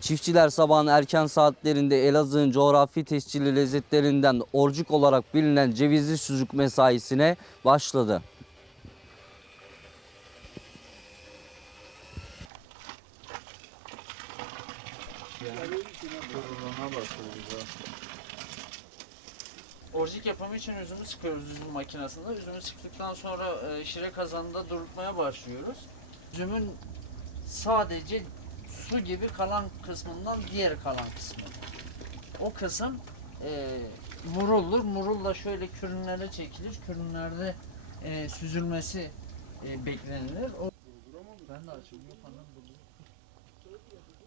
Çiftçiler sabahın erken saatlerinde Elazığ'ın coğrafi tescilli lezzetlerinden orcuk olarak bilinen cevizli süzük mesaisine başladı. Orjik yapımı için üzümü sıkıyoruz üzüm makinesinde. Üzümü sıktıktan sonra e, şire kazanında durutmaya başlıyoruz. Üzümün sadece su gibi kalan kısmından diğer kalan kısmı. O kısım e, muruldur. Murulla şöyle kürünlere çekilir. Kürünlerde e, süzülmesi e, beklenilir. O... Ben de açayım. Yok burada.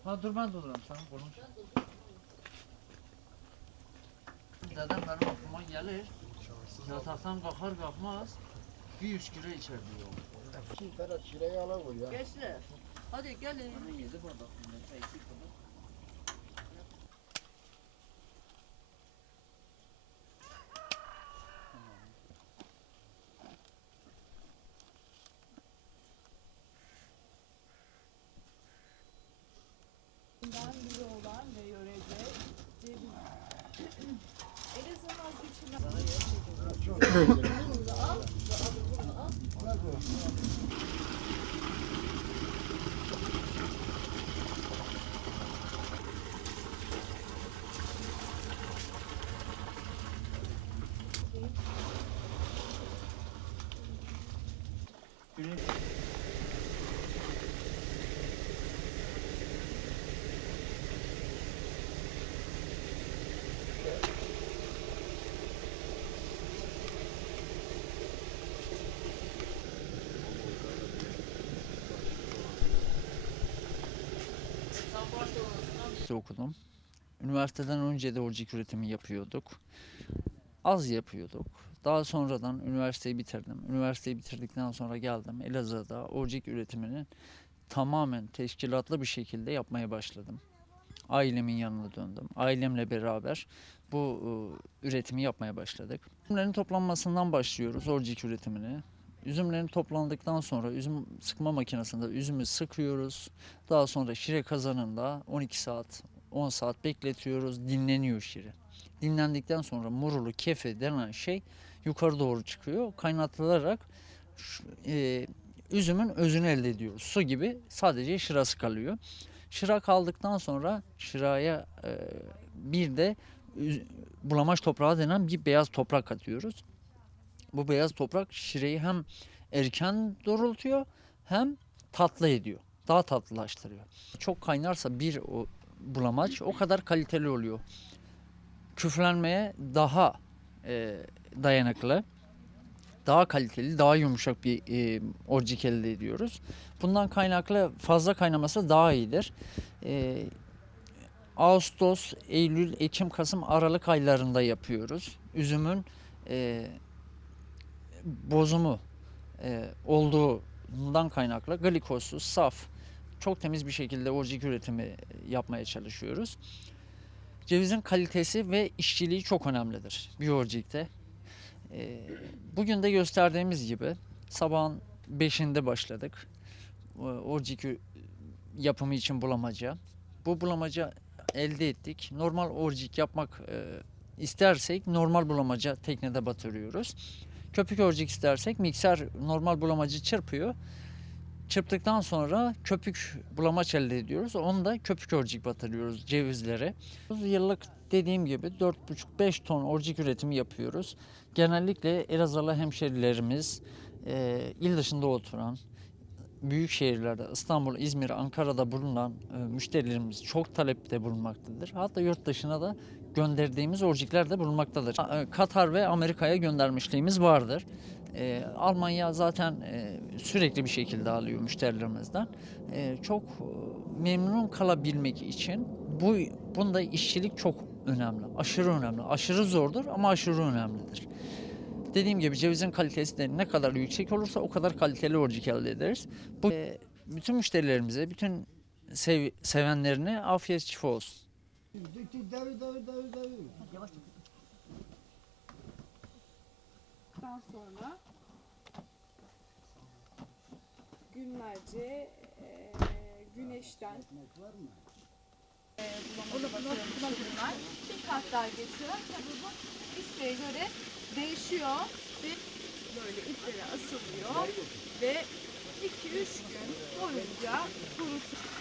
Ha dur ben doldururum. Sen konuş. Dedem benim aklıma gelir. Yataktan kalkar kalkmaz bir yüz kilo içer diyor. Şimdi Ferhat şireyi ala koy ya. Gençler, hadi gelin. Bana yedi bardak bundan eksik kadar. Bundan biri olan ve yörede ceviz. Elazığ'ın vazgeçilmez. okudum. Üniversiteden önce de orcik üretimi yapıyorduk. Az yapıyorduk. Daha sonradan üniversiteyi bitirdim. Üniversiteyi bitirdikten sonra geldim. Elazığ'da orcik üretimini tamamen teşkilatlı bir şekilde yapmaya başladım. Ailemin yanına döndüm. Ailemle beraber bu e, üretimi yapmaya başladık. Üzümlerin toplanmasından başlıyoruz orcik üretimini. Üzümlerin toplandıktan sonra üzüm sıkma makinesinde üzümü sıkıyoruz. Daha sonra şire kazanında 12 saat, 10 saat bekletiyoruz. Dinleniyor şire. Dinlendikten sonra murulu kefe denen şey yukarı doğru çıkıyor. Kaynatılarak e, üzümün özünü elde ediyoruz. Su gibi sadece şırası kalıyor. Şıra kaldıktan sonra şıraya e, bir de bulamaç toprağı denen bir beyaz toprak katıyoruz. Bu beyaz toprak şireyi hem erken doğrultuyor hem tatlı ediyor. Daha tatlılaştırıyor. Çok kaynarsa bir o bulamaç o kadar kaliteli oluyor. Küflenmeye daha e, dayanıklı, daha kaliteli, daha yumuşak bir e, orcik elde ediyoruz. Bundan kaynaklı fazla kaynaması daha iyidir. E, Ağustos, Eylül, Ekim, Kasım, Aralık aylarında yapıyoruz. Üzümün e, bozumu e, olduğundan kaynaklı glikozsuz, saf, çok temiz bir şekilde orcik üretimi yapmaya çalışıyoruz. Cevizin kalitesi ve işçiliği çok önemlidir bir orcikte. E, bugün de gösterdiğimiz gibi sabahın 5'inde başladık. E, Orcik ü- yapımı için bulamaca. Bu bulamaca elde ettik. Normal orcik yapmak e, istersek normal bulamaca teknede batırıyoruz. Köpük örcek istersek mikser normal bulamacı çırpıyor. Çırptıktan sonra köpük bulamaç elde ediyoruz. Onu da köpük örcek batırıyoruz cevizlere. Yıllık dediğim gibi 4,5-5 ton orcik üretimi yapıyoruz. Genellikle Elazığlı hemşerilerimiz, e, il dışında oturan, büyük şehirlerde İstanbul, İzmir, Ankara'da bulunan e, müşterilerimiz çok talepte bulunmaktadır. Hatta yurt dışına da gönderdiğimiz orcikler de bulunmaktadır. E, Katar ve Amerika'ya göndermişliğimiz vardır. E, Almanya zaten e, sürekli bir şekilde alıyor müşterilerimizden. E, çok e, memnun kalabilmek için bu bunda işçilik çok önemli. Aşırı önemli. Aşırı zordur ama aşırı önemlidir. Dediğim gibi cevizin kalitesi de ne kadar yüksek olursa o kadar kaliteli orcik elde ederiz. Bu e, bütün müşterilerimize, bütün sev- sevenlerine afiyet şifa olsun. Daha sonra günlerce eee, güneşten Mı? bulamadıkları bunlar bir kat daha geçiyorlar. Tabii bu isteğe göre değişiyor ve böyle iplere asılıyor ve 2-3 gün boyunca kurutuyor.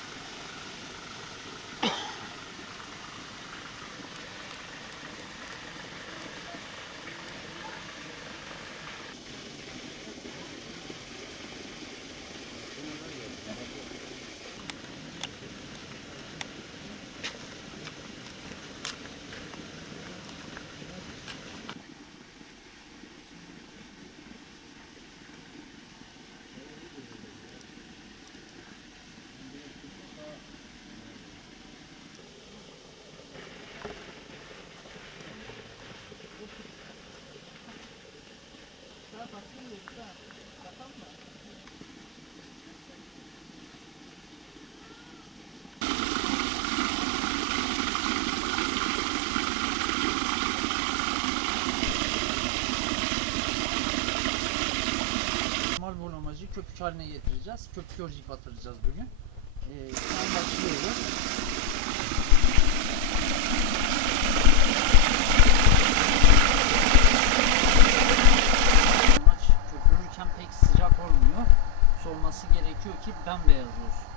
Normal bulamacı köpük haline getireceğiz. Köpük örcük batıracağız bugün. Ee, başlıyoruz. Amaç köpürürken pek sıcak olmuyor. Soğuması gerekiyor ki bembeyaz olsun.